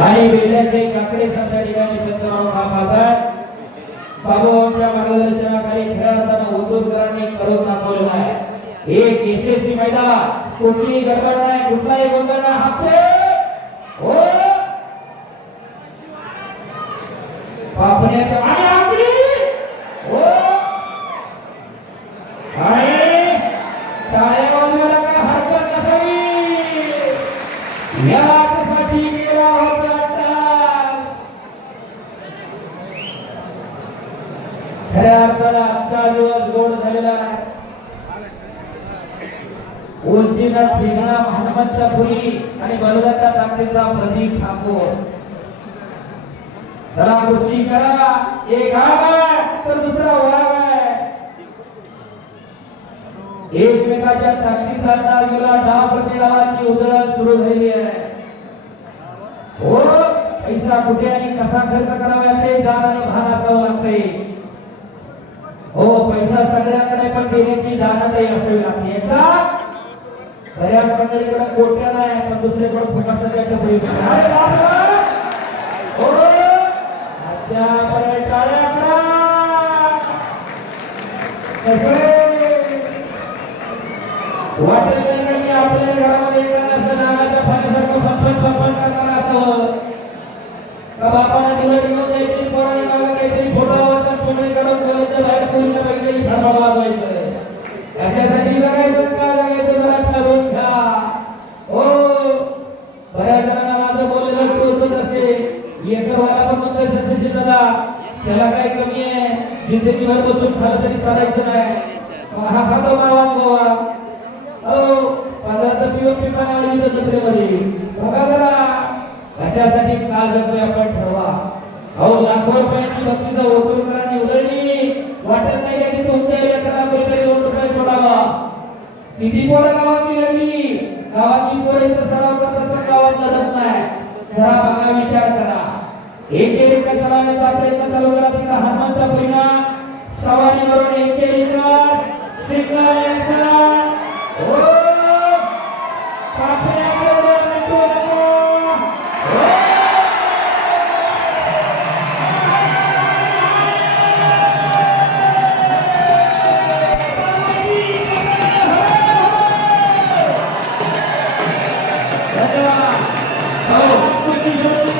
आणि वेल्ह्याचे काकडे सध्या ठिकाणी चंद्रराव कामाकर बाबूभाऊंच्या मार्गदर्शनाखाली खेळाडूंना उद्योगकरांनी करून दाखवलेला आहे. एक यशस्वी मैदान कुठलीही गडबड नाही कुठलाही गोंधळ नाही. हापते हो! पापण्याचं आणि आपली हो! आणि टाळ्या वाजवायला काय हरकत नसावी या खऱ्या अर्थाला आजचा दिवस गोड झालेला नाही. आहे उंचीला हनुमंतचा हनुमंतपुरी आणि बलदाचा ताकदीचा प्रतीक ठाकूर. चला गोष्टी करा. एक आग तर दुसरा वाघ एकमेकाच्या ताकदीचा तारखेला दहा प्रतिलावाची प्रतिडावाची उधळण सुरू झालेली आहे. हो पैसा कुठे आणि कसा खर्च करावा ते जाण आणि भान असावं लागतंय हो पैसा सगळ्याकडे पण देण्याची जाणतही असावी लागते का? बऱ्याच मंडळीकडे कोट्या नाही पण दुसरीकडे फटाफट प्रयोग वाटेल आपल्या घरामध्ये एखाद्या नागाच्या पाण्यासारखं करणार का बापाने दिलं बोलायचं पैकी वाजवायचं जगायचं का जगायचं जरा ठरवून घ्या. हो. बऱ्याच जणांना माझं पण म्हणतोय सत्यशील दादा त्याला काय कमी आहे. जिंदगीभर बसून तरी नाही. हा खातो मावा गोवा हो. पदार्थ पिऊन पिताना आली तर जत्रेमध्ये बघा जरा. कशासाठी का जगतोय आपण ठरवा अहो लाखो रुपयांची बक्षिसं ओटूरकरांनी उधळली वाटत नाही की तुमच्या लेकराला कोणीतरी दोन रुपये सोडावा. किती पोरं गावातली लढली गावातली पोरं इथं सराव करतात पण गावात लढत नाही. जरा बघा विचार करा. एक एक चढवण्याचा प्रयत्न चालू करा तिथं हनुमंत परिणाम. सवारीवरून एक एक हो कुस्ती जोडी ही